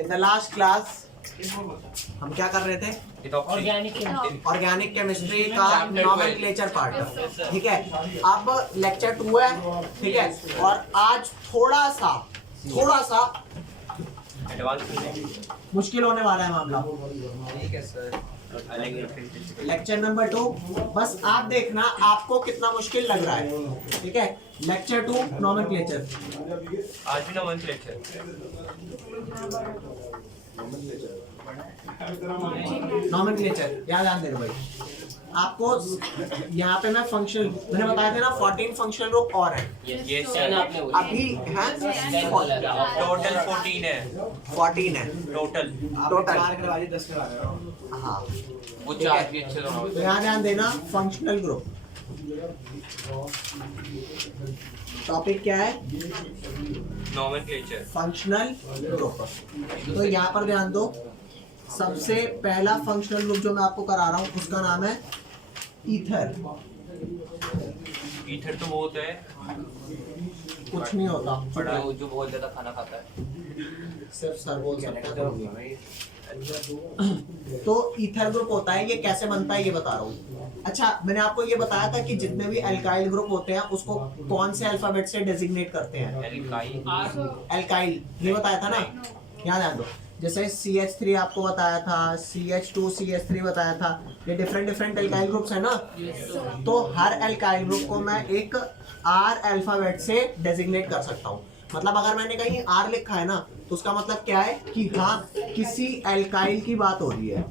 In the last class हम क्या कर रहे थे? ऑर्गेनिक केमिस्ट्री का नॉमेनक्लेचर पार्ट, ठीक है। अब लेक्चर 2 है, ठीक है। और आज थोड़ा सा मुश्किल होने वाला है मामला। ठीक है सर। लेक्चर नंबर 2 बस आप देखना आपको कितना मुश्किल लग रहा है, ठीक है। Lecture 2 nomenclature. आज भी नॉमेनक्लेचर। नॉमेनक्लेचर याद ध्यान देना भाई आपको। यहाँ पे मैं फंक्शनल मैंने बताया था ना 14 फंक्शनल ग्रुप और हैं। ये सर अभी हैं टोटल 14 है। 14 है टोटल 4 करवा दिए 10 करवा रहे हो। हाँ, वो 4 भी अच्छे दोनों। तो यहाँ ध्यान देना फंक्शनल ग्रुप। टॉपिक क्या है? नॉमेनक्लेचर। Functional group. तो यहाँ पर ध्यान दो, सबसे पहला फंक्शनल ग्रुप जो मैं आपको करा रहा हूँ उसका नाम है ईथर। ईथर तो बहुत है, कुछ नहीं होता, जो बहुत ज्यादा खाना खाता है। सिर्फ सर बोल सकता है। तो ईथर ग्रुप होता है, ये कैसे बनता है ये बता रहा हूँ। अच्छा, मैंने आपको ये बताया था कि जितने भी अल्काइल ग्रुप होते हैं उसको कौन से अल्फाबेट से डेजिग्नेट करते हैं? अल्काइल, ये बताया था ना, यहाँ ध्यान दो। जैसे CH3 आपको बताया था, CH2 CH3 बताया था, ये डिफरेंट अल्काइल ग्रुप्स है ना। तो हर अल्काइल ग्रुप को मैं एक R अल्फाबेट से डेजिग्नेट कर सकता हूँ। मतलब अगर मैंने कहीं R लिखा है ना तो उसका मतलब क्या है कि हाँ किसी अल्काइल की बात हो रही है।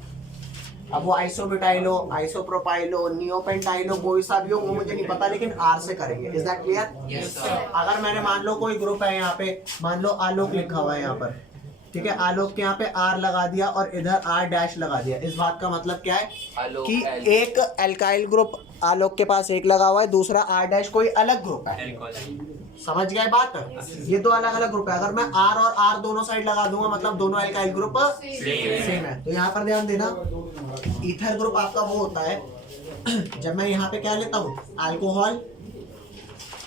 अब वो आइसोब्यूटाइल हो, आइसोप्रोपाइल हो, नियोपेंटाइल हो, कोई सा भी हो वो मुझे नहीं पता, लेकिन R से करेंगे। Is that clear? Yes sir. अगर मैंने मान लो कोई ग्रुप है यहाँ पे, मान लो आलोक लिखा हुआ है यहाँ पर, ठीक है। आलोक के यहाँ पे R लगा दिया और इधर R डैश लगा दिया। इस बात का मतलब क्या है कि एक अल्काइल ग्रुप आलोक के पास एक लगा हुआ है, दूसरा R डैश कोई अलग ग्रुप है। समझ गए बात? ये दो अलग अलग ग्रुप है। अगर मैं R और R दोनों साइड लगा दूंगा मतलब दोनों अल्काइल ग्रुप सेम है। तो यहाँ पर ध्यान देना, ईथर ग्रुप आपका वो होता है जब मैं यहाँ पे क्या लेता हूँ, अल्कोहल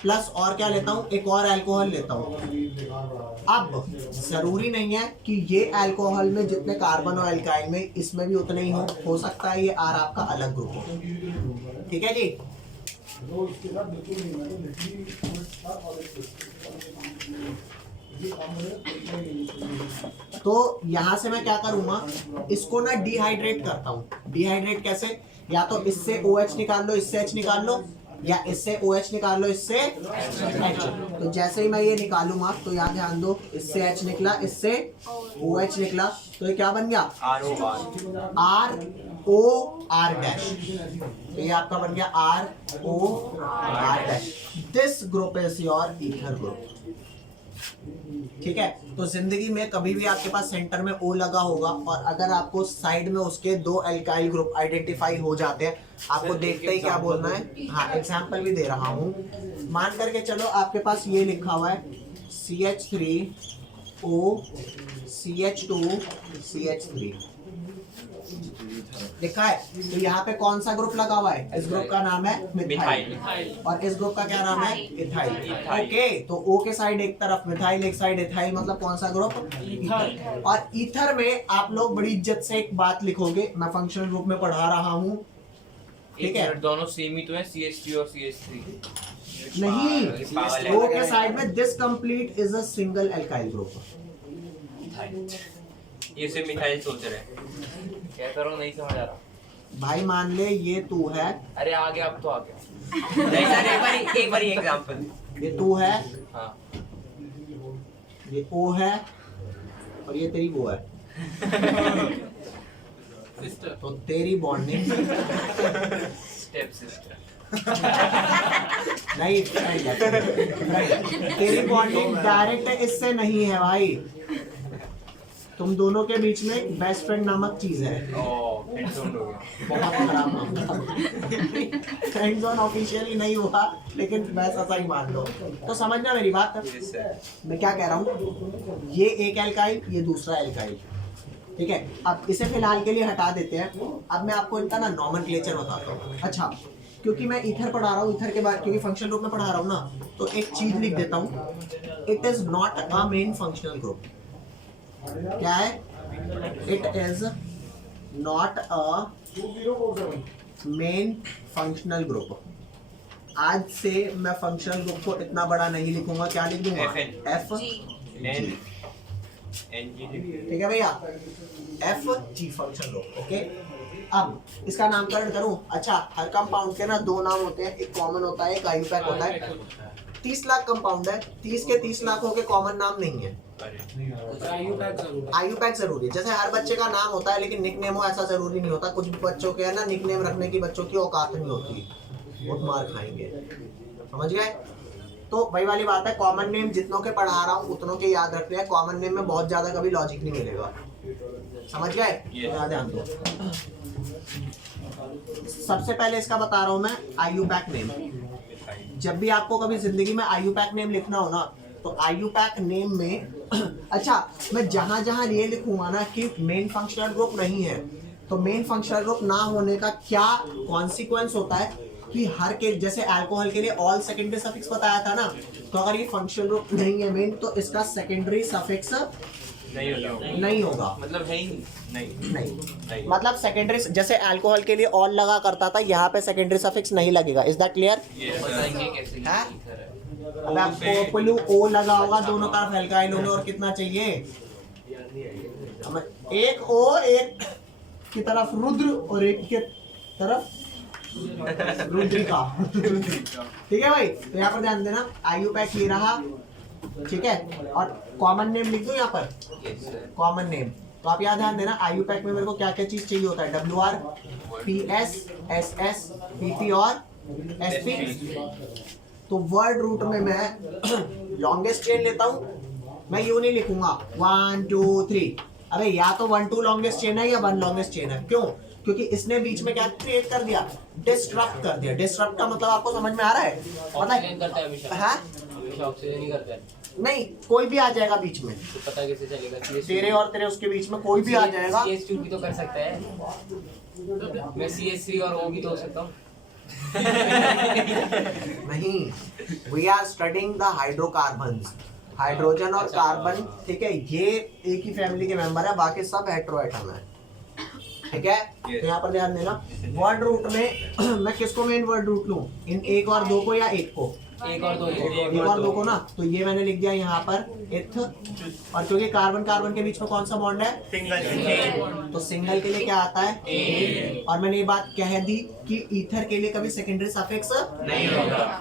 प्लस और क्या लेता हूँ, एक और अल्कोहल लेता हूँ। अब जरूरी नहीं है कि ये अल्कोहल में जितने कार्बन और अल्काइल में इसमें भी उतने ही हो सकता है ये R आपका अलग ग्रुप हो। ठीक है जी। तो यहां से मैं क्या करूंगा, इसको ना डिहाइड्रेट करता हूँ। डिहाइड्रेट कैसे? या तो इससे OH निकाल लो, इससे H निकाल लो, या इससे OH निकाल लो, इससे H। तो जैसे ही मैं ये निकालूंगा तो यहाँ ध्यान दो, इससे H निकला, इससे OH निकला, तो ये क्या बन गया? ROR dash. तो ये आपका बन गया ROR dash. This group is your ether group. ठीक है। तो जिंदगी में कभी भी आपके पास सेंटर में O लगा होगा और अगर आपको साइड में उसके दो अल्काइल ग्रुप आइडेंटिफाई हो जाते हैं, आपको देखते ही क्या बोलना है। हाँ, एग्जांपल भी दे रहा हूँ। मान करके चलो आपके पास ये लिखा हुआ है CH3O CH2 CH3 लिखा है। तो यहाँ पे कौन सा ग्रुप लगा हुआ है? इस ग्रुप का नाम है मिथाइल और इस ग्रुप का क्या नाम है? इथाइल। ओके, तो O के साइड एक तरफ मिथाइल, एक साइड इथाइल, मतलब कौन सा ग्रुप? ईथर। और ईथर में आप लोग बड़ी इज्जत से एक बात लिखोगे, मैं फंक्शनल ग्रुप में पढ़ा रहा हूँ, ठीक है। दोनों सेम ही तो है, CH3 और CH3 नहीं, O के साइड में this complete is a single alkyl group. ये सिर्फ मिथाइल सोच रहे हैं। क्या करो, नहीं समझ आ रहा भाई। मान ले ये तू है, अरे आ गया, अब तो आ गया। नहीं सर, एक बार एग्जांपल। ये तू है, हाँ, ये O है और ये तेरी वो है। सिस्टर। तो तेरी बॉन्डिंग स्टेप सिस्टर। नहीं, तेरी बॉन्डिंग डायरेक्ट इससे नहीं है भाई। तुम दोनों के बीच में बेस्ट फ्रेंड नामक चीज है। बहुत खराब मामला। फ्रेंड जोन ऑफिशियली नहीं हुआ, लेकिन वैसा सा ही मान लो। तो समझना मेरी बात। मैं क्या कह रहा हूँ, ये एक एल्काइल, ये दूसरा एल्काइल, ठीक है। अब इसे फिलहाल के लिए हटा देते हैं। अब मैं आपको इनका ना नॉमेनक्लेचर बताता हूँ। अच्छा, क्योंकि मैं ईथर पढ़ा रहा हूँ, ईथर के बाद क्योंकि फंक्शनल ग्रुप में पढ़ा रहा हूँ ना, तो एक चीज लिख देता हूँ, it is not a main functional group. क्या है? It is not a main functional group. आज से मैं फंक्शनल ग्रुप को इतना बड़ा नहीं लिखूंगा, क्या लिख दूंगा? F G. ठीक है भैया, F G functional group. Okay, अब इसका नामकरण करूं। अच्छा, हर कंपाउंड के ना दो नाम होते हैं, एक कॉमन होता है, एक आईयूपैक होता है। 30 लाख कंपाउंड है, 30 के 30 लाखों के कॉमन नाम नहीं है, आईयूपैक जरूरी है। जैसे हर बच्चे का नाम होता है लेकिन निकनेम हो, ऐसा जरूरी नहीं होता। कुछ बच्चों के है ना निकनेम रखने की बच्चों की औकात नहीं होती, बहुत मार खाएंगे, समझ गए? तो वही वाली बात है, कॉमन नेम जितनों के पढ़ा रहा हूँ उतनों के याद रखने हैं। कॉमन नेम में बहुत ज्यादा कभी लॉजिक नहीं मिलेगा, समझ गए? ध्यान दो। सबसे पहले इसका बता रहा हूँ मैं, आईयूपैक नेम। जब भी आपको कभी जिंदगी में आईयूपैक नेम लिखना हो ना, तो आईयूपैक नेम में अच्छा, मैं जहां जहां ये लिखूंगा ना कि मेन फंक्शनल ग्रुप नहीं है, तो मेन फंक्शनल ग्रुप ना होने का क्या कॉन्सिक्वेंस होता है कि हर के, जैसे अल्कोहल के लिए ऑल सेकेंडरी सफिक्स बताया था ना, तो अगर ये फंक्शनल ग्रुप नहीं है मेन, तो इसका सेकेंडरी सफिक्स नहीं होगा। मतलब है ही नहीं। मतलब सेकेंडरी, जैसे अल्कोहल के लिए ऑल लगा करता था, यहाँ पे सेकेंडरी सफिक्स नहीं लगेगा। Is that clear? अब आपको पुलू ओ लगा होगा, दोनों तरफ एल्काइल होंगे, और कितना चाहिए? एक ओ, एक की तरफ रुद्र और एक की तरफ रुद्रिका। ठीक है भाई, तो यहाँ पर ध्यान देना, आईयूपैक ले रहा, ठीक है, और कॉमन नेम लिख दो यहाँ पर, कॉमन नेम। तो आप यहाँ ध्यान देना, आईयूपैक में मेरे को क्या क्या चीज चाहिए होता है? WR, PS, SS, PP और SP। तो वर्ड रूट में मैं लॉन्गेस्ट चेन लेता हूँ, मैं यूं नहीं लिखूंगा 1 2 3। अबे या तो 1 2 लॉन्गेस्ट चेन है या 1 लॉन्गेस्ट चेन है। क्यों? क्योंकि इसने बीच में क्या क्रिएट कर दिया? डिस्टरप्ट कर दिया। डिस्टरप्ट का मतलब आपको समझ में आ रहा है? नहीं, कोई भी आ जाएगा बीच में, तो पता कैसे चलेगा? तेरे और तेरे उसके बीच में कोई भी आ जाएगा। CS2 भी तो कर सकता है, मैं CS3 और O भी तो हो सकता हूँ। नहीं, we are studying the hydrocarbons, hydrogen और कार्बन, ठीक है, ये एक ही फैमिली के मेंबर है, बाकी सब हेटेरोएटम है, ठीक है? तो यहाँ पर ध्यान देना, वर्ड रूट में मैं किसको मेन वर्ड रूट लूं? इन एक और दो को या एक को? एक और दो को ना, तो ये मैंने लिख दिया यहाँ पर इथ, और क्योंकि कार्बन कार्बन के बीच में कौन सा बॉन्ड है? सिंगल। तो सिंगल के लिए क्या आता है? ए। और मैंने ये बात कह दी कि ईथर के लिए कभी सेकेंडरी सफिक्स नहीं होगा।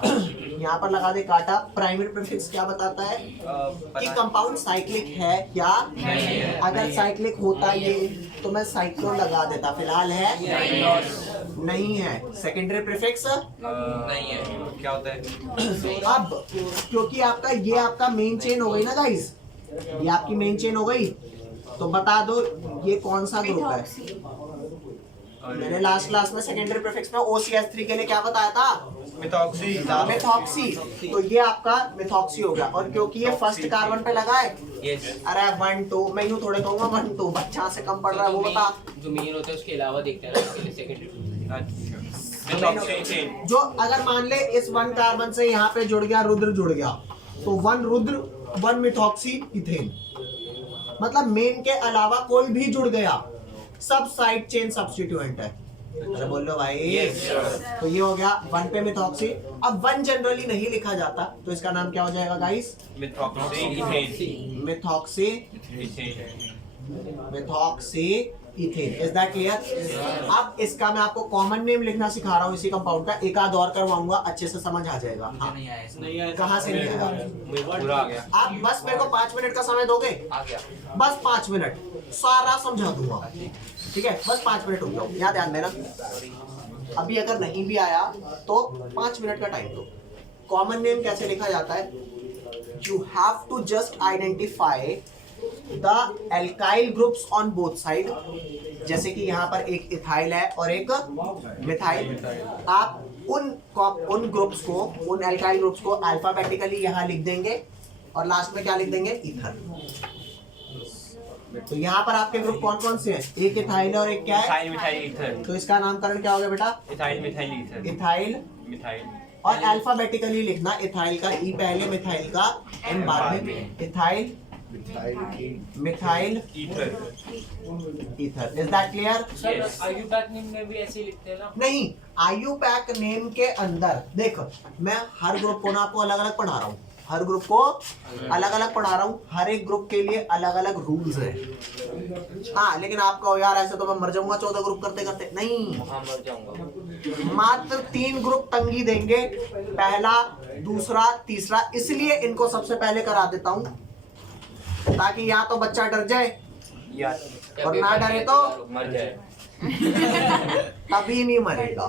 यहाँ पर लगा दे काटा। प्राइमरी प्रीफिक्स क्या बताता है? कि कंपाउंड साइक्लिक है या अगर साइक्लिक होता ये तो मैं साइक्लो लगा देता, फिलहाल है नहीं है। सेकेंडरी प्रीफिक्स नहीं है, क्या होता है? अब क्योंकि आपका ये आपका मेन चेन हो गई ना गाइस, ये आपकी मेन चेन हो गई, तो बता दो ये कौन सा ग्रुप है? मैंने लास्ट क्लास में सेकेंडरी प्रीफिक्स में OCH3 के लिए क्या बताया था? मिथॉक्सी। मिथॉक्सी, तो ये आपका मिथॉक्सी हो गया। और क्योंकि ये फर्स्ट कार्बन पे लगा है, अरे 1 2, मैं यूं थोड़े कहूंगा 1 2, बच्चा से कम पड़ रहा है वो बता। जो मेन होता है उसके अलावा देखते हैं इसके लिए सेकेंडरी। जो अगर मान ले इस 1 कार्बन से यहाँ पे जुड़ गया, रुद्र जुड़ गया, तो 1 रुद्र 1 मिथॉक्सी इथेन, मतलब मेन के अलावा कोई भी जुड़ गया, सब साइड चेन सब्स्टिट्यूएंट है। अरे बोल लो भाई। तो ये हो गया 1 पे मिथॉक्सी। अब 1 जनरली नहीं लिखा जाता, तो इसका नाम क्या हो जाएगा guys? Methoxy ethane. Is that clear? अब इसका मैं आपको कॉमन नेम लिखना सिखा रहा हूँ इसी कंपाउंड का, एक आध और करवाऊंगा, अच्छे से समझ आ जाएगा। हाँ? कहाँ से नहीं आया? आप बस मेरे को 5 मिनट का समय दोगे? बस 5 मिनट, सारा समझा दूंगा, ठीक है? बस 5 मिनट रुक जाओ, यहाँ ध्यान देना। अभी अगर नहीं भी आया तो 5 मिनट का टाइम दो। कॉमन नेम कैसे लिखा जाता है? You have to just identify the alkyl groups on both side. जैसे कि यहाँ पर एक इथाइल है और एक मिथाइल, आप उन ग्रुप्स को, उन एल्काइल ग्रुप्स को अल्फाबेटिकली यहाँ लिख देंगे और लास्ट में क्या लिख देंगे? ईथर। तो यहाँ पर आपके ग्रुप कौन कौन से हैं? एक इथाइल और एक क्या है? Ethyl methyl ether. तो इसका नामकरण क्या हो गया बेटा? Ethyl methyl ether. Ethyl methyl, और अल्फाबेटिकली लिखना, इथाइल का ई पहले, मिथाइल का एम बाद में। Ethyl methyl ether. Is that clear? Sir IUPAC name में भी ऐसे ही लिखते हैं ना? नहीं, आयुपैक नेम के अंदर देखो, मैं हर ग्रुप को ना आपको अलग अलग पढ़ा रहा हूँ, हर ग्रुप को अलग अलग पढ़ा रहा हूँ, हर एक ग्रुप के लिए अलग अलग रूल्स हैं। हाँ, लेकिन आप कहो यार ऐसे तो मैं मर जाऊंगा 14 ग्रुप करते करते। नहीं, मर जाऊंगा। मात्र 3 ग्रुप तंगी देंगे, पहला, दूसरा, तीसरा। इसलिए इनको सबसे पहले करा देता हूँ ताकि या तो बच्चा डर जाए और ना डरे तो मर जाए। तभी नहीं मरेगा।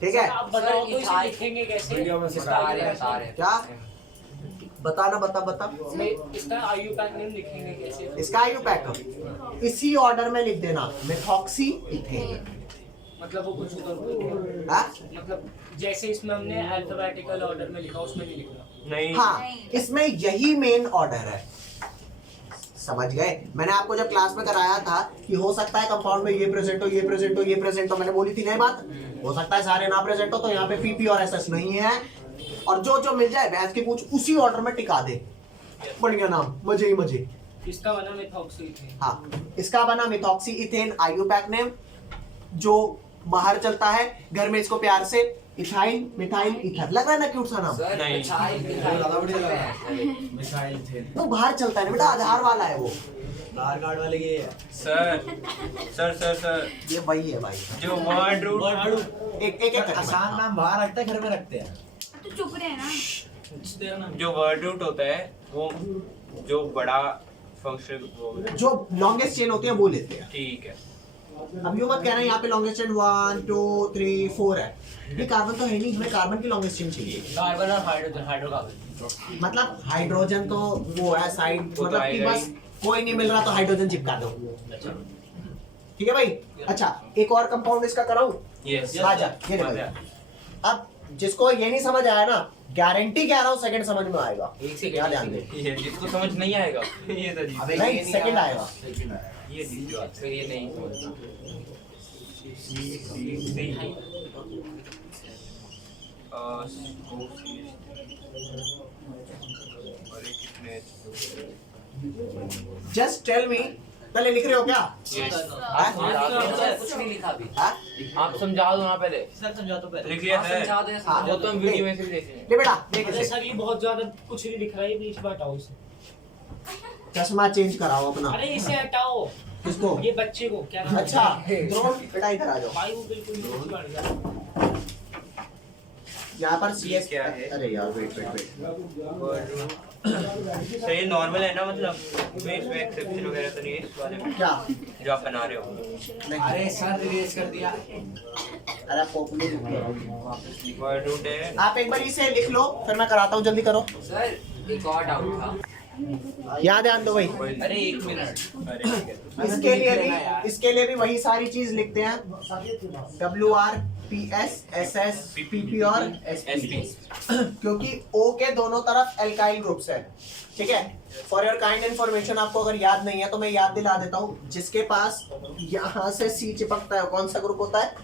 ठीक है? आप बताओ तो इसे लिखेंगे कैसे? क्या बताना, बता इसका आयुपैक नेम लिखेंगे कैसे? इसका आयुपैक इसी ऑर्डर में लिख देना, मेथॉक्सी इथेन। मतलब वो कुछ उधर बोल गया। हाँ? मतलब जैसे इसमें हमने अल्फाबेटिकल ऑर्डर में लिखा उसमें नहीं लिखना। नहीं, हाँ, इसमें यही मेन ऑर्डर है। समझ गए? मैंने आपको जब क्लास में कराया था कि हो सकता है कंपाउंड में ये प्रेजेंट हो, ये प्रेजेंट हो, ये प्रेजेंट हो, मैंने बोली थी नई बात। हो सकता है सारे ना प्रेजेंट हो, तो यहाँ पे पीपी और एसएस नहीं है, और जो जो मिल जाए भैंस की पूछ उसी ऑर्डर में टिका दे। बढ़िया नाम, मजे ही मजे। इसका बना मेथॉक्सी इथेन। हाँ, इसका बना मेथॉक्सी इथेन आयुपैक नेम, जो बाहर चलता है घर में इसको प्यार से इथाइल मिथाइल ईथर। लग रहा है ना क्यूट सा नाम? नहीं। ज्यादा बढ़िया लग रहा है। मिसाइल थे। वो बाहर चलता है ना बेटा, आधार वाला है वो। आधार कार्ड वाले ये है। सर ये वही है भाई। जो वर्ड रूट एक आसान नाम बाहर रखते हैं, घर में रखते हैं। तो चुप रहे ना। जो वर्ड रूट होता है वो जो बड़ा फंक्शन जो लॉन्गेस्ट चेन होती है वो लेते हैं। ठीक है। अब यूं मत कहना यहाँ पे लॉन्गेस्ट चेन 1 2 3 4 है, ये कार्बन तो है नहीं, हमें कार्बन की लॉन्गेस्ट चेन चाहिए। कार्बन और हाइड्रोजन, हाइड्रोकार्बन। मतलब हाइड्रोजन तो वो है साइड, वो तो मतलब कि आएगा बस कोई नहीं मिल रहा तो हाइड्रोजन चिपका दो। ठीक है भाई? अच्छा, एक और कंपाउंड इसका कराऊं? यस। आजा, ये ले भाई। अब जिसको ये नहीं समझ आया ना, गारंटी कह रहा हूँ सेकंड समझ में आएगा। एक सेकंड, क्या ध्यान दे। ये जिसको समझ नहीं आएगा ये तो अबे नहीं, ये second आया। आएगा। Second आया। ये चीज बात फिर ये नहीं समझना। जस्ट टेल मी, पहले लिख रहे हो क्या? कुछ नहीं लिखा अभी। हाँ? आप समझा दो ना पहले। सर समझा तो पहले। लिख लिया आप है। समझा दो, हाँ, वो तो हम वीडियो में से भी देखेंगे। ले बेटा, देख अरे इसे। सर ये बहुत ज्यादा कुछ नहीं लिख रहा है, बीच में हटाओ इसे। चश्मा चेंज कराओ अपना। अरे इसे हटाओ। किसको? ये बच्चे को क्या नाम है? अच्छा, ड्रोन बेटा इधर आ जाओ। भाई वो बिल्कुल नहीं बढ़ गया। यहाँ पर CS क्या है? अरे यार वेट। सर ये नॉर्मल है ना, मतलब इसमें एक्सेप्शन वगैरह तो नहीं है इस बारे में क्या? जो आप बना रहे हो? अरे सर रिलीज कर दिया। अरे आप पॉपुलर लिख लो। वर्ड रूट है। आप एक बार इसे लिख लो, फिर मैं कराता हूँ, जल्दी करो। सर एक और डाउट था। यहाँ ध्यान दो भाई। अरे एक मिनट। अरे ठीक है। इसके लिए भी वही सारी चीज लिखते हैं, WR PS SS PP और SP, क्योंकि O के दोनों तरफ एल्काइल ग्रुप्स है। ठीक है? फॉर योर काइंड इन्फॉर्मेशन, आपको अगर याद नहीं है तो मैं याद दिला देता हूँ। जिसके पास यहाँ से C चिपकता है, कौन सा ग्रुप होता है?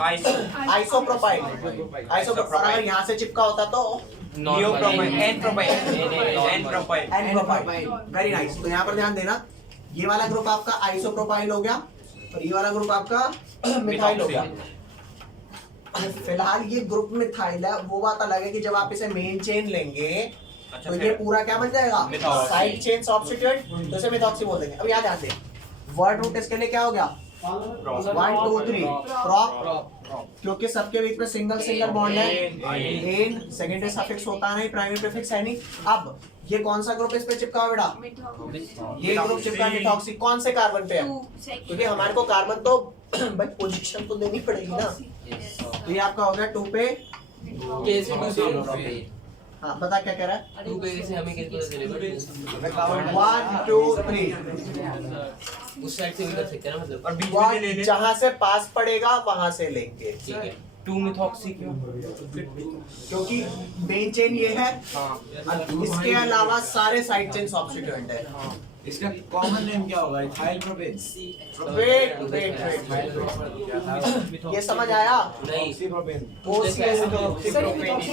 आइसोप्रोपाइल। आइसोप्रोपाइल अगर यहाँ से चिपका होता तो नियोप्रोपाइल, N-प्रोपाइल। Very nice. तो यहाँ पर ध्यान देना, ये वाला ग्रुप आपका आइसोप्रोपाइल हो गया और ये वाला ग्रुप आपका मिथाइल हो गया। फिलहाल ये ग्रुप मिथाइल है, वो बात अलग है कि जब आप इसे मेन चेन लेंगे अच्छा, तो फिर? ये पूरा क्या बन जाएगा? Methoxy। साइड चेन सब्स्टिट्यूट, तो इसे मेथॉक्सी बोल देंगे। अब याद ध्यान दे, वर्ड रूट इसके लिए क्या हो गया? 1 2 3 प्रॉप, क्योंकि सबके बीच में सिंगल बॉन्ड है। एन सेकेंडरी सफिक्स होता है नहीं, प्राइमरी प्रीफिक्स है नहीं। अब ये कौन सा ग्रुप इस पे चिपका हुआ बेटा? ये ग्रुप चिपका मेथॉक्सी। कौन से कार्बन पे है? क्योंकि हमारे को कार्बन तो भाई पोजीशन तो देनी पड़ेगी ना। तो ये आपका हो गया 2 पे। कैसे 2 पे? हाँ, बता क्या कह रहा है? 2 पे से हमें कैसे पता चलेगा? 1 2 3। उस साइड से भी कर सकते हैं ना, मतलब। और बीच में ले ले। जहाँ से पास पड़ेगा वहां से लेंगे, ठीक है। 2 मिथॉक्सी क्यों? क्योंकि मेन चेन ये है। हाँ। अब इसके अलावा सारे साइड चेन सब्स्टिट्यूएंट है। इसका कॉमन नेम क्या होगा? Ethyl propane. वेट। ये समझ आया? नहीं। प्रोपेन। वो CS 2 मिथॉक्सी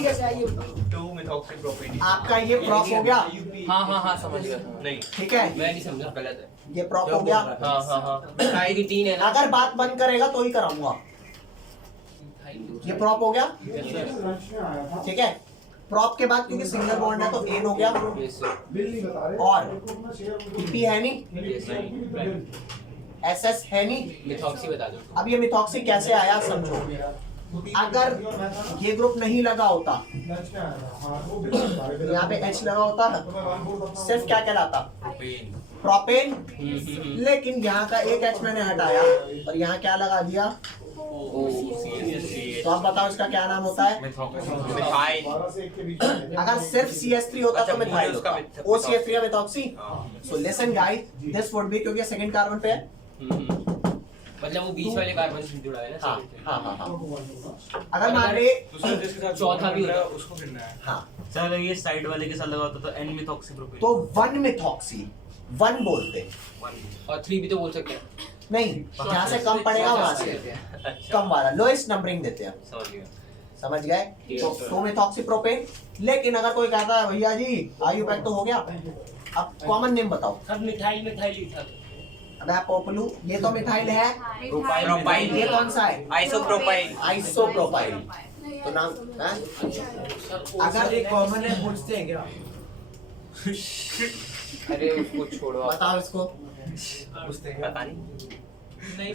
मिथॉक्सीप्रोपेन। आपका ये प्रॉप हो गया, हाँ समझ गया। नहीं, ठीक है, मैं नहीं समझा, गलत है। ये प्रॉप हो गया। हाँ मिथाइल की 3 है ना। अगर बात बंद करेगा तो ही कराऊंगा। ये प्रॉप हो गया, ठीक है। प्रॉप के बाद क्योंकि सिंगल बॉन्ड है तो एन हो गया, यस सर। और पीपी है नहीं, यस सर। एसएस है नहीं। मिथॉक्सी बता दो। अब ये मिथॉक्सी कैसे आया समझो। अगर ये ग्रुप नहीं लगा होता, यहाँ पे H लगा होता ना, सिर्फ क्या कहलाता, प्रोपेन। लेकिन यहाँ का एक H मैंने हटाया और यहाँ क्या लगा दिया, तो आप बताओ इसका क्या नाम होता है। मिथाइल। अगर सिर्फ CH3 होता तो मिथाइल होता, OCH3 या methoxy. So listen guys, this would be, क्योंकि सेकंड कार्बन पे है, मतलब वो बीच वाले कार्बन से जुड़ा है ना। हाँ। अगर मान ले चौथा भी होता उसको फिरना है। हाँ, सर अगर ये साइड वाले के साथ लगा होता तो एन मिथॉक्सीप्रोपेन। तो 1 मिथॉक्सी 1 बोलते, और 3 भी तो बोल सकते हैं। नहीं, जहाँ से कम पड़ेगा वहां से कम वाला लोएस्ट नंबरिंग देते हैं। समझ गया। समझ गए। तो 2 मिथॉक्सीप्रोपेन। लेकिन अगर कोई कहता है भैया जी आयुपैक तो हो गया, अब कॉमन नेम बताओ। सब मिथाइल था। अबे पोपलू, ये तो मिथाइल है, प्रोपाइल। ये कौन सा है, आइसोप्रोपाइल। आइसोप्रोपाइल। तो नाम है? अगर ये कॉमन है पूछते हैं क्या? अरे उसको छोड़ो आप। बताओ इसको। पता नहीं नहीं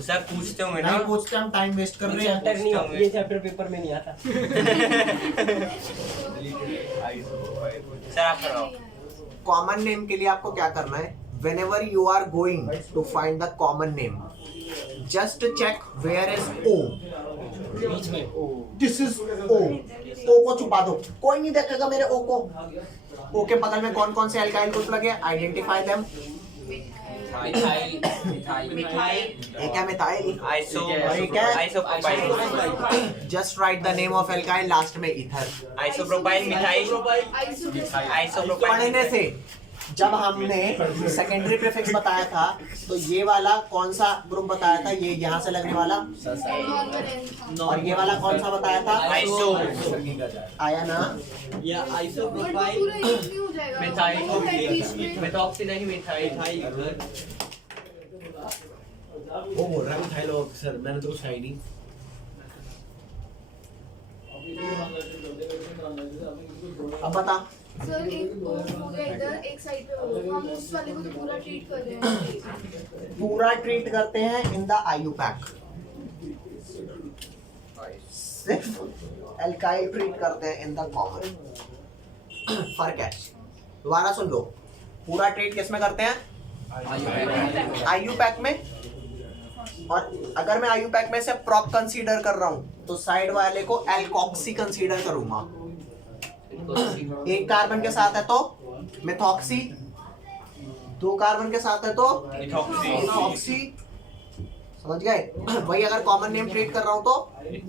सर, पूछते होंगे ना। नहीं पूछते, हम टाइम वेस्ट कर रहे हैं। चैप्टर नहीं, ये चैप्टर पेपर में नहीं आता। सर आप कराओ। कॉमन नेम के लिए आपको क्या करना है, whenever you are going to find the common name, just check where is O. बीच में ओ। This is O. O को छुपा दो, कोई नहीं देखेगा मेरे O को। O के बगल में कौन कौन से अल्काइल ग्रुप लगे, आइडेंटिफाई देम। मिथाइल एक है मिथाइल, आइसो एक है isopropyl. Just right the name of alkyl, last में ईथर। Isopropyl methyl. आइसोप्रोपाइल। पढ़ने से जब हमने सेकेंडरी प्रीफिक्स बताया था तो ये वाला कौन सा ग्रुप बताया था, ये यहाँ से लगने वाला, और ये वाला कौन सा बताया था, आइसो। आया ना। या आइसोप्रोपाइल मिथाइल मिथॉक्सी नहीं मिथाइल। वो बोल रहा है मिथाइल सर, मैंने तो कुछ है ही नहीं। अब बता। सर एक हो गया इधर, एक साइड पे हो, हम उस वाले को तो पूरा ट्रीट कर रहे हैं। पूरा ट्रीट करते हैं इन द आयुपैक, सिर्फ एल्काइल ट्रीट करते हैं इन द कॉमन। फर्क है, दोबारा सुन लो, पूरा ट्रीट किस में करते हैं, आयुपैक में। और अगर मैं आयुपैक में से प्रॉप कंसीडर कर रहा हूं तो साइड वाले को एल्कोक्सी कंसीडर करूंगा। एक कार्बन के साथ है तो मिथॉक्सी, 2 कार्बन के साथ है तो मिथॉक्सी। समझ गए। वही अगर कॉमन नेम ट्रीट कर रहा हूं तो नहीं,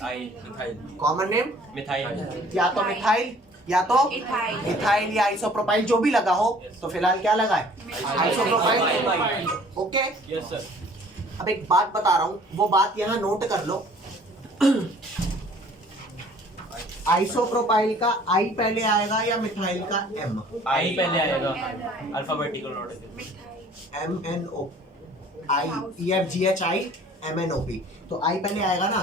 आई मिथाइल। कॉमन नेम मिथाइल या तो मिथाइल या तो इथाइल या आइसोप्रोपाइल, जो भी लगा हो। तो फिलहाल क्या लगा है, आइसोप्रोपाइल। Okay yes sir. अब एक बात बता रहा हूं, वो बात यहाँ नोट कर लो। आइसोप्रोपाइल का आई पहले आएगा या मिथाइल का एम? आई पहले आएगा, alphabetical order. MNO, I EFGHI MNOP, तो आई पहले आएगा ना।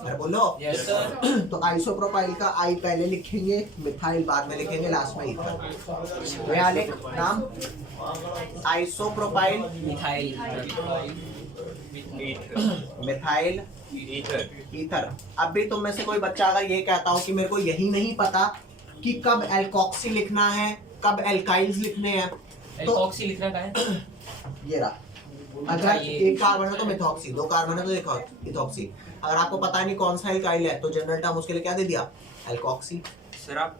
अरे बोलो। Yes sir. तो आइसोप्रोपाइल का आई पहले लिखेंगे, मिथाइल बाद में लिखेंगे, लास्ट में ईथर। यहाँ लिख नाम, isopropyl methyl methyl ether. Ether. अब भी तुम में से कोई बच्चा अगर ये कहता हो कि मेरे को यही नहीं पता कि कब एल्कोक्सी लिखना है, कब एल्काइल्स लिखने हैं, तो एल्कोक्सी लिखना का है, ये रहा। अगर एक कार्बन है तो मिथॉक्सी, 2 कार्बन है तो इथॉक्सी। अगर आपको पता नहीं कौन सा एल्काइल है तो जनरल टर्म उसके लिए क्या दे दिया, एल्कोक्सी। सर आप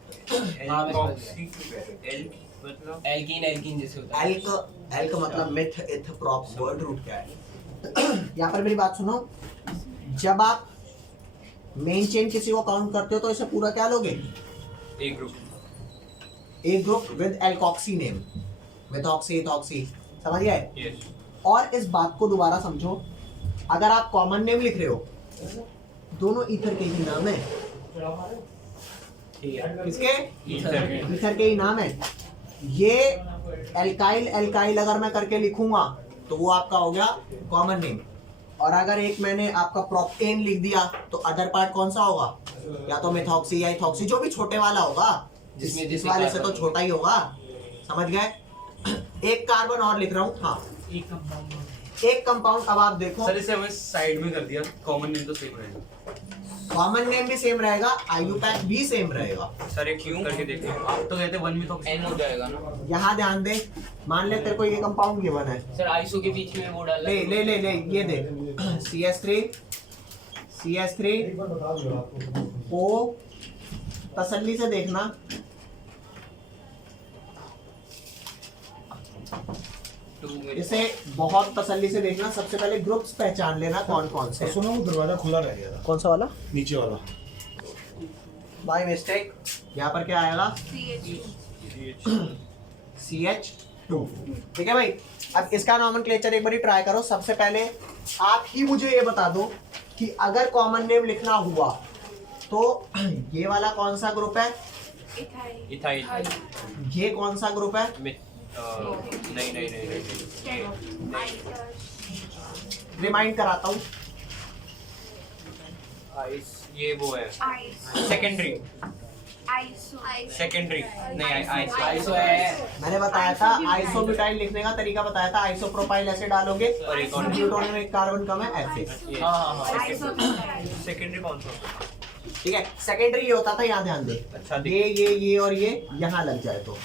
एल मतलब एल्कीन जैसे होता है। एल्क मतलब मिथ इथ प्रॉप, वर्ड रूट क्या है। यहाँ पर मेरी बात सुनो, जब आप मेन चेन किसी को काउंट करते हो तो इसे पूरा क्या लोगे, एक ग्रुप। एक group with alkoxy name, methoxy ethoxy. समझ गए। यस। और इस बात को दोबारा समझो, अगर आप कॉमन नेम लिख रहे हो, दोनों ईथर के ही नाम है, किसके? ईथर के ही नाम है ये। एल्काइल एल्काइल अगर मैं करके लिखूंगा तो वो आपका हो गया कॉमन नेम। और अगर एक मैंने आपका प्रोपेन लिख दिया तो अदर पार्ट कौन सा होगा? या तो मिथॉक्सी या इथॉक्सी, जो भी छोटे वाला होगा, जिस वाले से तो छोटा ही होगा। समझ गए? एक कार्बन और लिख रहा हूँ। हाँ, एक कंपाउंड। अब आप देखो सर इसे हमें साइड में कर दिया, कॉमन नेम तो सेम रहेगा। कॉमन नेम भी सेम रहेगा, आईयूपैक भी सेम रहेगा। सर एक क्यों करके देखिए। आप तो कहते 1 मिथॉक्सी एन हो जाएगा ना यहाँ ध्यान दे, मान ले तेरे को ये कंपाउंड गिवन है, सर। आइसो के बीच में वो डाला ले ले ले ले ये देख CS3 O, तसल्ली से देखना। इसे बहुत तसल्ली से देखना। सबसे पहले ग्रुप्स पहचान लेना कौन कौन से। सुनो, वो दरवाजा खुला रह गया था, कौन सा वाला? नीचे वाला। बाय मिस्टेक यहाँ पर क्या आएगा? CH2। ठीक है भाई। अब इसका नॉमेनक्लेचर एक बार ट्राई करो। सबसे पहले आप ही मुझे ये बता दो कि अगर कॉमन नेम लिखना हुआ तो ये वाला कौन सा ग्रुप है? इथाइल। ये कौन सा ग्रुप है? नहीं। रिमाइंड कराता हूँ। आइस ये वो है सेकेंडरी नहीं आइसो है। मैंने बताया था आइसोब्यूटाइल लिखने का तरीका बताया था। आइसोप्रोपाइल ऐसे डालोगे और एक और ब्यूटोन में एक कार्बन कम है ऐसे। सेकेंडरी कौन सा? ठीक है, सेकेंडरी ये होता था, यहाँ ध्यान दे। अच्छा, ये और ये यहाँ लग जाए तो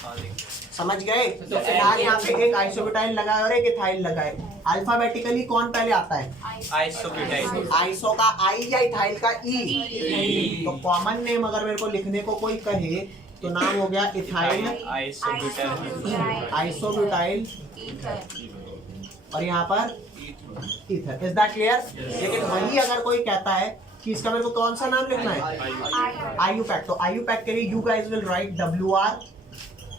समझ गए। तो फिलहाल यहाँ पे एक आइसोब्यूटाइल लगा है और एक इथाइल लगा है। अल्फाबेटिकली कौन पहले आता है? आइसोब्यूटाइल। आइसो का आई या इथाइल का ई। तो कॉमन नेम अगर मेरे को लिखने को कोई कहे तो नाम हो गया इथाइल आइसोब्यूटाइल और यहाँ पर ईथर। Is that clear? लेकिन वही अगर कोई कहता है कि इसका मेरे को कौन सा नाम लिखना है? आईयूपैक। तो आईयूपैक के लिए you guys will write WR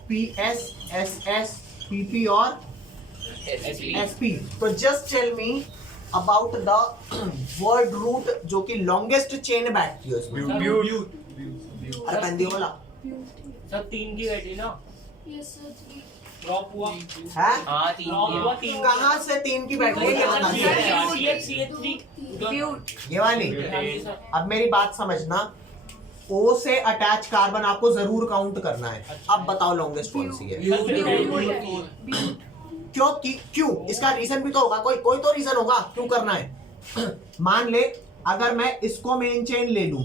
PS SS PP और SP। तो just tell me about the word root जो कि लॉन्गेस्ट चेन बैठती है उसमें। अरे बंदी बोला सर 3 की बैठी ना, यस सर। ड्रॉप हुआ। है? हाँ 3 3 कहाँ से 3 की बैठी है ये बता दो। ये वाली। अब मेरी बात समझना, O से अटैच कार्बन आपको जरूर काउंट करना है। अब बताओ लॉन्गेस्ट कौन सी है? क्यों? इसका रीजन भी तो होगा, कोई तो रीजन होगा क्यों करना है। मान ले अगर मैं इसको मेन चेन ले लूं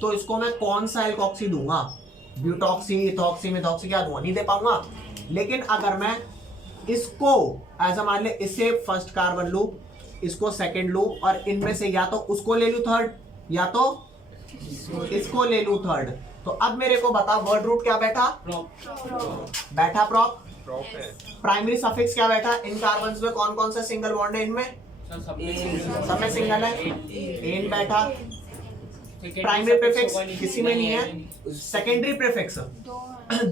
तो इसको मैं कौन सा एल्कोक्सी दूंगा? ब्यूटॉक्सी, इथॉक्सी, मिथॉक्सी क्या दूंगा? नहीं दे पाऊंगा। लेकिन अगर मैं इसको एज मान ले इससे फर्स्ट कार्बन लूं, इसको सेकंड लूं और इनमें से या तो उसको ले लूं थर्ड या तो इसको ले लूं थर्ड, तो अब मेरे को बता वर्ड रूट क्या बैठा? बैठा प्रॉप। प्राइमरी सफिक्स क्या बैठा? इन कार्बन्स में कौन कौन सा सिंगल बॉन्ड है? इनमें सब में सिंगल है। एन बैठा। प्राइमरी प्रीफिक्स किसी में नहीं है। Secondary prefix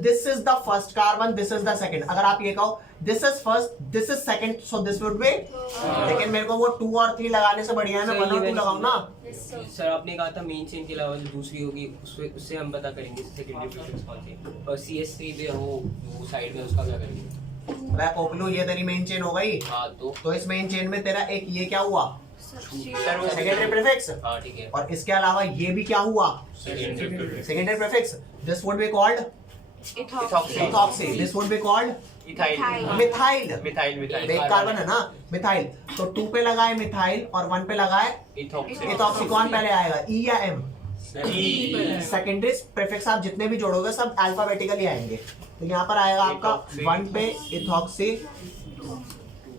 this is the first carbon, this is the second. अगर आप ये कहो this is first, this is second, so this would be. लेकिन मेरे को वो 2 और 3 लगाने से बढ़िया है मैं 1 और 2 लगाऊं ना। सर आपने कहा था मेन चेन के अलावा जो दूसरी होगी उससे हम पता करेंगे सेकेंडरी प्रीफिक्स कौन सी। और CH3 पे वो साइड में उसका क्या करेंगे? मैं पोपलू ये तेरी मेन चेन हो गई। हाँ तो इस मेन चेन में तेरा एक ये क्या हुआ? Secondary prefix. हाँ ठीक है। और इसके अलावा ये भी क्या हुआ? Secondary prefix. This would be called ethoxy. This would be called methyl. एक कार्बन है ना मिथाइल। तो 2 पे लगाए मिथाइल और 1 पे लगाए इथॉक्सी। कौन पहले आएगा, ई या एम? सेकेंडरी प्रीफिक्स आप जितने भी जोड़ोगे सब अल्फाबेटिकली आएंगे। तो यहाँ पर आएगा आपका 1 पे इथॉक्सी,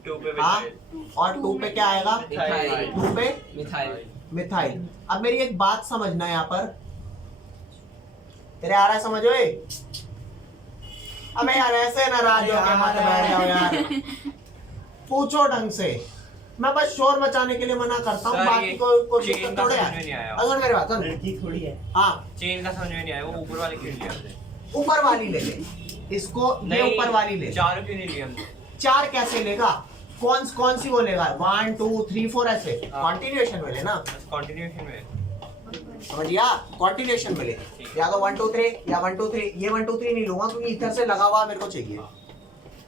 2 पे और 2 पे क्या आएगा? 2 पे मिथाइल। अब मेरी एक बात समझना यहाँ पर, तेरे आ रहा है समझ? ओए अबे यार ऐसे नाराज हो के मत बैठ जाओ यार, पूछो ढंग से। मैं बस शोर मचाने के लिए मना करता हूँ, बाकी कोई दिक्कत थोड़ी है। अगर मेरी बात लड़की थोड़ी है। हाँ चेन का समझ में नहीं आया, वो ऊपर वाले क्यों लिया? ऊपर वाली ले ले इसको, ये ऊपर वाली ले। 4 क्यों नहीं लिया हमने? 4 कैसे लेगा? कौन सी वो लेगा? 1 2 3 4 ऐसे कंटिन्यूएशन में लेना। कंटिन्यूएशन में समझिया, कॉन्टिन्यूएशन मिले, या तो 1 2 3 या 1 2 3, ये 1 2 3 नहीं लूंगा क्योंकि इधर से लगा हुआ मेरे को चाहिए,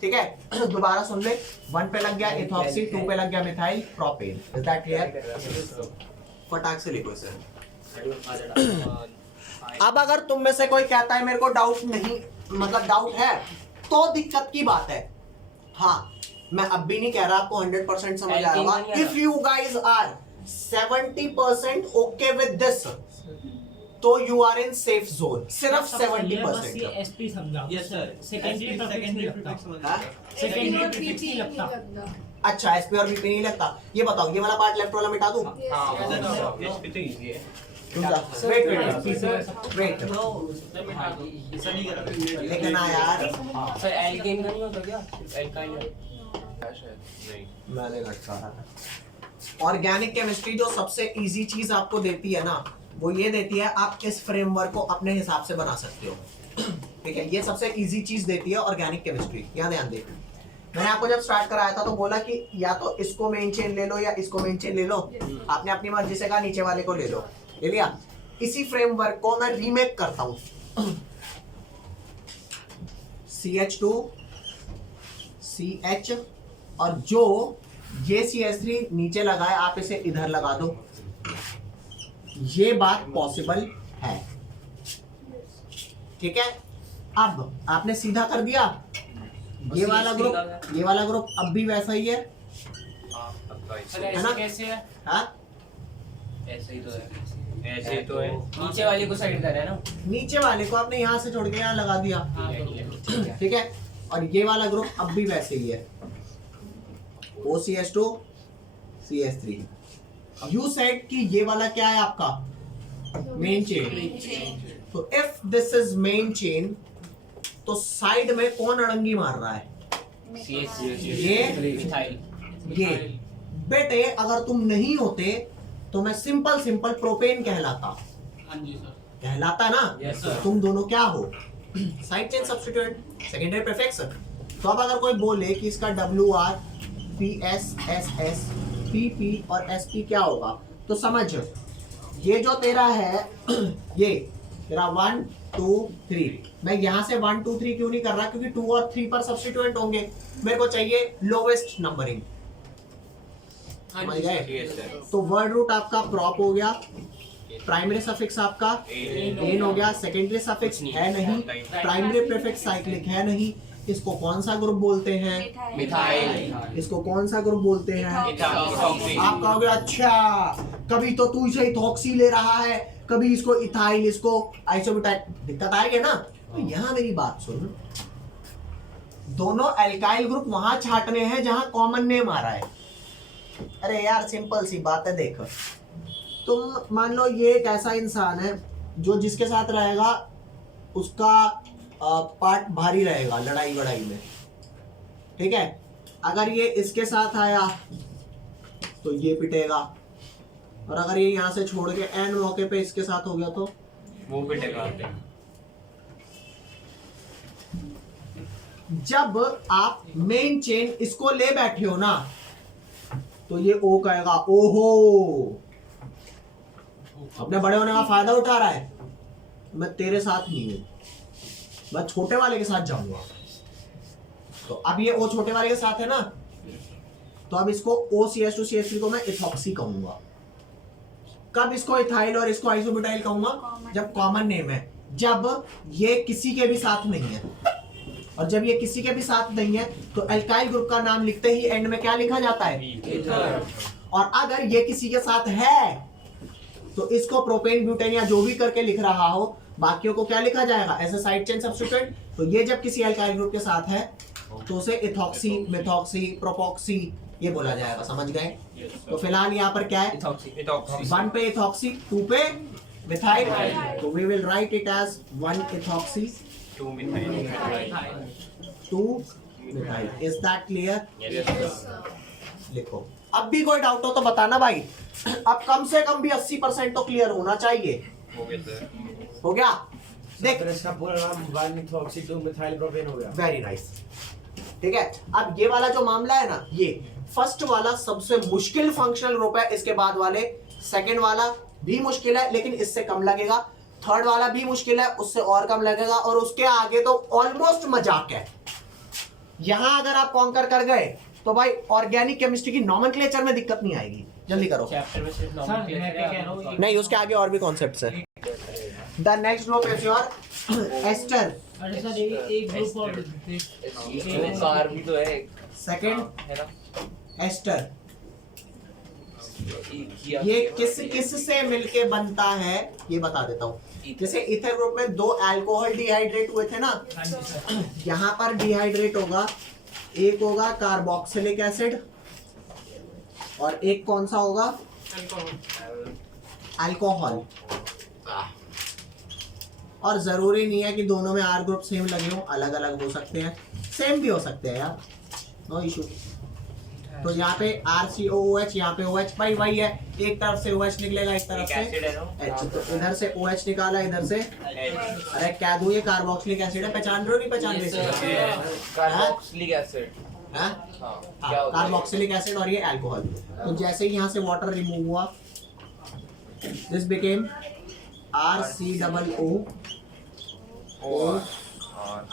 ठीक है। दोबारा सुन ले, 1 पे लग गया इथॉक्सी, 2 पे लग गया methyl propane, is that clear? फटाक से लिखो इसे। अब अगर तुम में से कोई कहता है मेरे को डाउट नहीं, मतलब डाउट है, तो दिक्कत की बात है। हाँ, मैं अब भी नहीं कह रहा आपको 100% समझ आया होगा। If you guys are 70% okay with this, तो you are in safe zone, सिर्फ 70%। एसपी समझा। यस सर, सेकेंडरी प्रीफिक्स लगता। हाँ? सेकेंडरी और प्रीफिक्स नहीं BP लगता। अच्छा, एसपी और बीपी नहीं लगता। ये बताओ, ये वाला पार्ट लेफ्ट वाला मिटा दूं? एसपी तो इजी है। वेट वेट, लेकिन ना यार, सर एल्केन का नहीं होता क्या? एल्काइल नहीं, मैंने लटका रहा। ऑर्गेनिक केमिस्ट्री जो सबसे इजी चीज आपको देती है ना, वो ये देती है आप इस फ्रेमवर्क को अपने हिसाब से बना सकते हो, ठीक है। ये सबसे इजी चीज देती है ऑर्गेनिक केमिस्ट्री। यहाँ ध्यान दे, मैंने आपको जब स्टार्ट कराया था तो बोला कि या तो इसको मेन चेन ले लो या इसको मेन चेन ले लो। आपने अपनी मर्जी से कहा नीचे वाले को ले लो, ले लिया। इसी फ्रेमवर्क को मैं रीमेक करता हूं, CH2 CH, और जो ये CH3 नीचे लगा है आप इसे इधर लगा दो। ये बात पॉसिबल है, ठीक है। अब आपने सीधा कर दिया, ये वाला ग्रुप अब भी वैसा ही है, सर है ना? ऐसे कैसे है? हाँ, ऐसे ही तो है। ऐसे ही तो है। नीचे वाले को साइड कर है ना। नीचे वाले को आपने यहाँ से छोड़ के यहाँ लगा दिया, ठीक है। ठीक है। और ये वाला ग्रुप अब भी वैसे ही है, OCH2 CH3। यू सेड कि ये वाला क्या है आपका मेन चेन। तो if this is main chain, तो साइड में कौन अड़ंगी मार रहा है? ये मिथाइल। ये बेटे, अगर तुम नहीं होते तो मैं सिंपल प्रोपेन कहलाता। हाँ जी सर। कहलाता ना? Yes, sir. तुम दोनों क्या हो? Side chain substituent, secondary prefix. तो अब अगर कोई बोले कि इसका WR PS SS PP और SP क्या होगा, तो समझ, ये जो तेरा है ये तेरा 1 2 3, मैं यहाँ से 1 2 3 क्यों नहीं कर रहा? क्योंकि 2 और 3 पर सब्स्टिट्यूएंट होंगे, मेरे को चाहिए लोवेस्ट नंबरिंग, समझ गए? तो वर्ड रूट आपका प्रॉप हो गया, प्राइमरी सफिक्स आपका एन हो गया, सेकेंडरी सफिक्स है नहीं, प्राइमरी प्रीफिक्स साइक्लिक है नहीं। इसको कौन सा ग्रुप बोलते हैं? मिथाइल। इसको कौन सा ग्रुप बोलते हैं? इथॉक्सी। आप कहोगे अच्छा, कभी तो तू इसे इथॉक्सी ले रहा है, कभी इसको इथाइल, इसको आइसोब्यूटाइल, दिक्कत आएगी ना? तो यहाँ मेरी बात सुन, दोनों एल्काइल ग्रुप वहां छाटने हैं जहां कॉमन नेम आ रहा है। अरे यार सिंपल सी बात है, देख, तुम मान लो ये एक ऐसा इंसान है जो जिसके साथ रहेगा उसका पार्ट भारी रहेगा लड़ाई वड़ाई में, ठीक है। अगर ये इसके साथ आया तो ये पिटेगा, और अगर ये यहाँ से छोड़ के एन मौके पे इसके साथ हो गया तो वो पिटेगा। जब आप मेन चेन इसको ले बैठे हो ना, तो ये ओ कहेगा ओहो, अपने बड़े होने का फायदा उठा रहा है, मैं तेरे साथ नहीं हूं, मैं छोटे वाले के साथ जाऊंगा। तो अब ये ओ छोटे वाले के साथ है ना, तो अब इसको OCH2 CH3 को मैं इथॉक्सी कहूंगा। कब इसको इथाइल और इसको आइसोब्यूटाइल कहूंगा? जब कॉमन नेम है, जब ये किसी के भी साथ नहीं है। और जब ये किसी के भी साथ नहीं है तो एल्काइल ग्रुप का नाम लिखते ही एंड में क्या लिखा जाता है? और अगर ये किसी के साथ है तो इसको प्रोपेन ब्यूटेन या जो भी करके लिख रहा हो, बाकियों को क्या लिखा जाएगा? As a side chain substituent. तो ये जब किसी एल्काइल ग्रुप के साथ है तो उसे इथॉक्सी, मिथॉक्सी, प्रोपॉक्सी ये बोला जाएगा, समझ गए? तो फिलहाल यहाँ पर क्या है? इथॉक्सी। 1 पे इथॉक्सी, 2 पे मिथाइल, तो we will write it as 1 ethoxy 2 methyl. 2 methyl. Is that clear? Yes. लिखो। अब भी कोई डाउट हो तो बताना भाई। अब कम से कम भी 80% तो क्लियर होना चाहिए। हो गया सर। हो गया? देख, फिर इसका पूरा नाम 1-methoxy-2 मिथाइल प्रोपेन हो गया। वेरी नाइस, ठीक है। अब ये वाला जो मामला है ना, ये फर्स्ट वाला सबसे मुश्किल फंक्शनल ग्रुप है, इसके बाद वाले सेकंड वाला भी मुश्किल है लेकिन इससे कम लगेगा, थर्ड वाला भी मुश्किल है उससे और कम लगेगा, और उसके आगे तो ऑलमोस्ट मजाक है। यहां अगर आप कॉन्कर कर गए तो भाई ऑर्गेनिक केमिस्ट्री की नॉमेनक्लेचर में दिक्कत नहीं आएगी। जल्दी करो। चैप्टर में सिर्फ सर मैं क्या कह रहा हूँ नहीं, उसके आगे और भी कॉन्सेप्ट्स है। The next group is your ester, अरे सर एक ग्रुप और ये कार भी तो है सेकंड है ना। एस्टर। ये किस से मिलके बनता है ये बता देता हूँ। जैसे इथर ग्रुप में 2 अल्कोहल डिहाइड्रेट हुए थे ना, हाँ जी सर यहाँ पर डिहाइड्रेट होगा, एक होगा कार्बोक्सिलिक एसिड और एक कौन सा होगा, अल्कोहल। और जरूरी नहीं है कि दोनों में R ग्रुप सेम लगे हो, अलग अलग हो सकते हैं, सेम भी हो सकते हैं यार, नो इशू। तो यहाँ पे RCOOH, यहाँ पे OH, भाई वही है, एक तरफ से OH निकलेगा एक तरफ से एसिड है ना H, तो इधर से OH निकाला, इधर से अरे क्या दूं, ये कार्बोक्सिलिक एसिड है, पहचान रहे हो नहीं पहचान रहे? कार्बोक्सिलिक एसिड हाँ? हाँ हाँ, कार्बोक्सिलिक एसिड और ये अल्कोहल। तो जैसे ही यहाँ से वाटर रिमूव हुआ, this became RCOO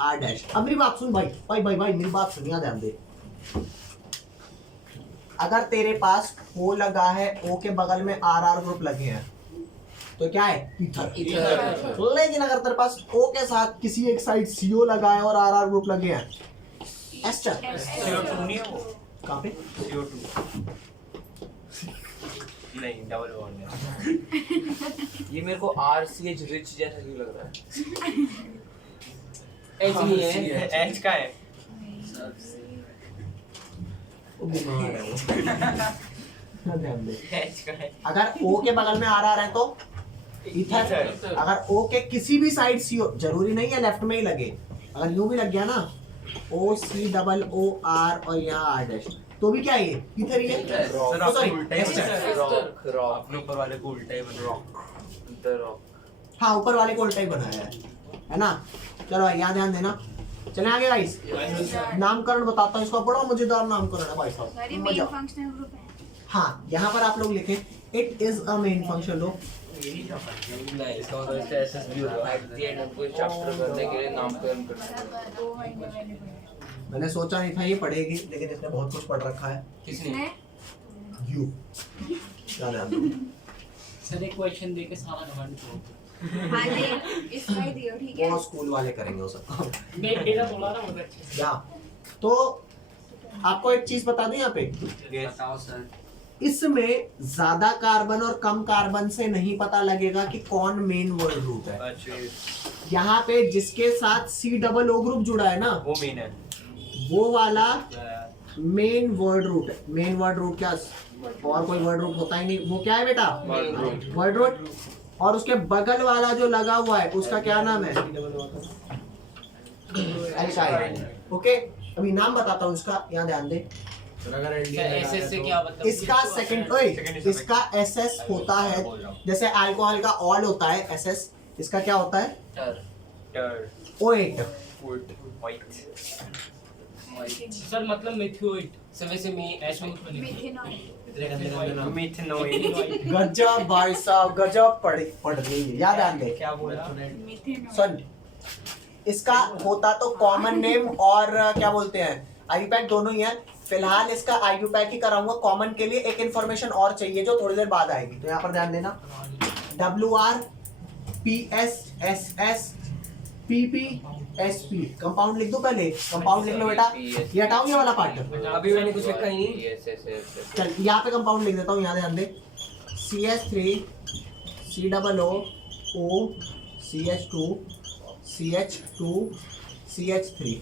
R dash. अब मेरी बात सुन भाई, भाई मेरी बात सुन, याद ध्यान दे। अगर तेरे पास O लगा है, O के बगल में RR ग्रुप लगे हैं, तो क्या है, ईथर। लेकिन अगर तेरे पास O के साथ किसी एक साइड CO लगा है और RR ग्रुप लगे हैं, एस्टर। CO2 नहीं है वो, कहाँ पे? CO2 नहीं, डबल बॉन्ड है। ये मेरे को RCH रिच जैसा क्यों लग रहा है? H नहीं है, एच का है। वो बीमार है वो। ध्यान दे। एच का है। अगर O के बगल में RR है तो ईथर। अगर O के किसी भी साइड CO, जरूरी नहीं है लेफ्ट में ही लगे, अगर यूं भी लग गया ना, OCOOR और यहाँ R डैश, तो भी क्या है ये, ईथर ही है। सर तो आप sorry, उल्टा ही एस्टर। रॉक अपने ऊपर वाले को उल्टा ही बना द रॉक। हाँ, ऊपर वाले को उल्टा ही बनाया है ना। चलो भाई यहाँ ध्यान देना। चले आगे गाइस, नामकरण बताता हूँ इसका, बड़ा मजेदार नामकरण है भाई साहब, मेन मजा। फंक्शनल ग्रुप है। हाँ, यहाँ पर आप लोग लिखें it is a main function लो। इसका मतलब इसका SSB होगा। एट द एंड हमको चैप्टर करने के लिए नामकरण करना है। 2 महीने मैंने पढ़ा। मैंने सोचा नहीं था ये पढ़ेगी, लेकिन इसने बहुत कुछ पढ़ रखा है। किसने? यू ध्यान दो। सर एक क्वेश्चन दे के सारा कमेंट करो। हाँ जी, इसका ही दियो, ठीक है। वो स्कूल वाले करेंगे वो सब। मैं मेरा बोला ना बहुत अच्छे से। या तो आपको एक चीज बता दूं यहाँ पे, बताओ सर। इसमें ज्यादा कार्बन और कम कार्बन से नहीं पता लगेगा कि कौन मेन वर्ड रूट है। अच्छा यहाँ पे जिसके साथ COO ग्रुप जुड़ा है ना, वो मेन है। वो वाला मेन वर्ड रूट है। मेन वर्ड रूट क्या, और कोई वर्ड रूट होता ही नहीं, वो क्या है बेटा, वर्ड रूट। और उसके बगल वाला जो लगा हुआ है उसका क्या नाम है, अल्काइल। ओके, अभी नाम बताता हूँ इसका, यहाँ ध्यान दे। SS से क्या मतलब? इसका सेकंड, इसका SS होता है, जैसे अल्कोहल का ऑल होता है SS, इसका क्या होता है, टर OH। वाइट। सर मतलब मेथियोइड। सर वैसे मैं ऐसा मिथेनॉल। मिथेनॉइड। गजब भाई साहब, गजब पढ़ रही है, याद ध्यान दे। क्या बोला? मिथेनॉल। सुन, इसका होता तो कॉमन नेम और क्या बोलते हैं आईयूपैक दोनों ही है। फिलहाल इसका आईयूपैक ही कराऊंगा, कॉमन के लिए एक इन्फॉर्मेशन और चाहिए जो थोड़ी देर बाद आएगी, तो यहाँ पर ध्यान देना। WR PS SS PP SP, compound लिख दो पहले, कंपाउंड लिख लो बेटा, ये हटाओ ये वाला पार्ट। अभी मैंने कुछ लिखा ही नहीं। यस। चल यहाँ पे कंपाउंड लिख देता हूँ, यहाँ ध्यान दे। CH3 COO CH2 CH2 CH3।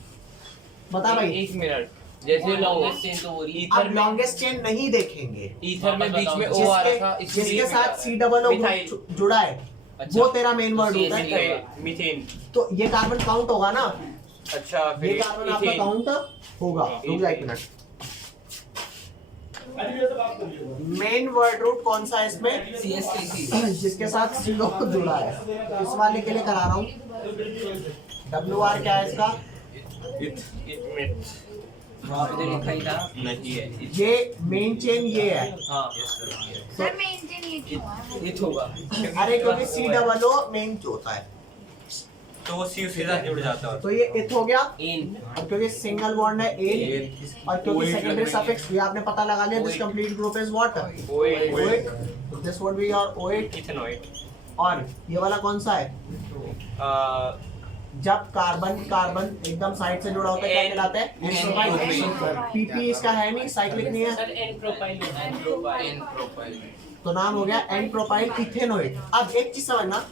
बता भाई, एक मिनट, जैसे लॉन्गेस्ट चेन तो वो रही। अब लॉन्गेस्ट चेन नहीं देखेंगे, ईथर में बीच में O आ रहा था, जिसके साथ COO मिथाइल। ग्रुप जुड़ा है, वो तेरा मेन वर्ड होता है। मीथेन। तो ये कार्बन काउंट होगा ना, अच्छा ये फिर कार्बन आपका काउंट होगा। रुक जा एक मिनट। मेन वर्ड रूट कौन सा है इसमें, CS3 जिसके साथ CO जुड़ा है, इस वाले के लिए करा रहा हूँ। WR क्या है इसका, वहाँ पे तो लिखा ही था। नहीं है ये मेन चेन ये है। हाँ सर मेंटेन ये क्यों है? ये तो होगा। अरे क्योंकि C00 मेन होता है, तो वो सी उसके साथ जुड़ जाता है। तो ये इथ हो गया। इन और क्योंकि सिंगल बॉन्ड है एन, और क्योंकि सेकेंडरी सफिक्स ये आपने पता लगा लिया, this complete group is what, OH this would be your OH। Ethanoid. और ये वाला कौन सा है? जब कार्बन कार्बन एकदम साइड से जुड़ा होता है क्या कहलाता है? N-प्रोपाइल। PP इसका है नहीं, साइक्लिक नहीं है, सर एन प्रोफाइल तो नाम हो गया एन प्रोपाइल इथेनोइड। अब एक चीज समझना,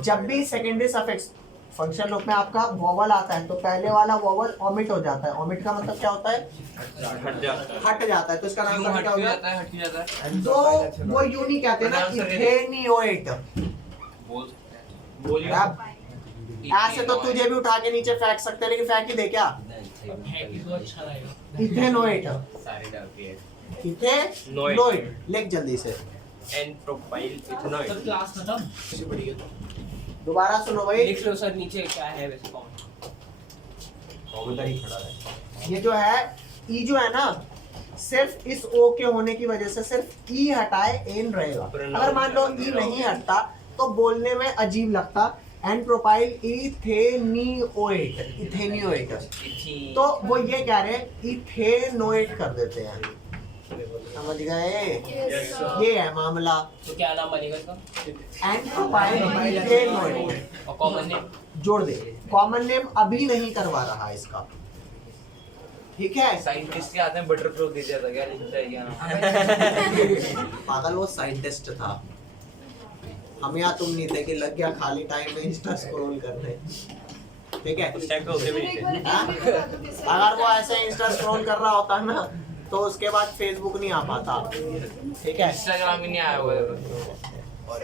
जब भी सेकेंडरी सफिक्स फंक्शन रूप में आपका वोवल आता है तो पहले वाला वोवल ओमिट हो जाता है। ओमिट का मतलब क्या होता है? हट जाता है। हट जाता है, तो इसका नाम क्या हो गया? हट जाता है। तो वो यूं नहीं कहते ना, इथेनियोइट। बोलिए। अब ऐसे तो तुझे भी उठा के नीचे फेंक सकते हैं, लेकिन फेंक ही दे क्या? है कि वो अच्छा रहेगा। इथेनोइट, सारे डाल दिए। इथेनोइड, लिख जल्दी से। N propyl ethanoid. Sir class खत्म। दोबारा सुनो भाई, लिख लो सर नीचे क्या है वैसे कौन। उधर ही खड़ा रहे। ये जो है ई जो है ना, सिर्फ इस ओ के होने की वजह से सिर्फ ई हटाए एन रहेगा। अगर मान लो ई नहीं हटता तो बोलने में अजीब लगता। एन प्रोपाइल इथेनियोइट, इथेनियोइट, तो वो ये कह रहे हैं इथेनोइट कर देते हैं। समझ गए? Yes, sir. ये है मामला। तो क्या नाम बनेगा इसका? एन प्रोपाइल इथेनोइट और कॉमन नेम? जोड़ दे। कॉमन नेम अभी नहीं करवा रहा है इसका, ठीक है? साइंटिस्ट के हाथ में बटर फ्लो दे दिया था, क्या लिखता है क्या? पागल वो साइंटिस्ट था, हम या तुम नहीं थे कि लग गया खाली टाइम में इंस्टा स्क्रॉल करने, ठीक है? उस टाइम पे होते भी एक नहीं बार थे। repeat भी बता दो कैसे? अगर वो ऐसे इंस्टा स्क्रॉल कर रहा होता ना तो उसके बाद फेसबुक नहीं आ पाता, ठीक है? इंस्टाग्राम ही नहीं आया हुआ है। सर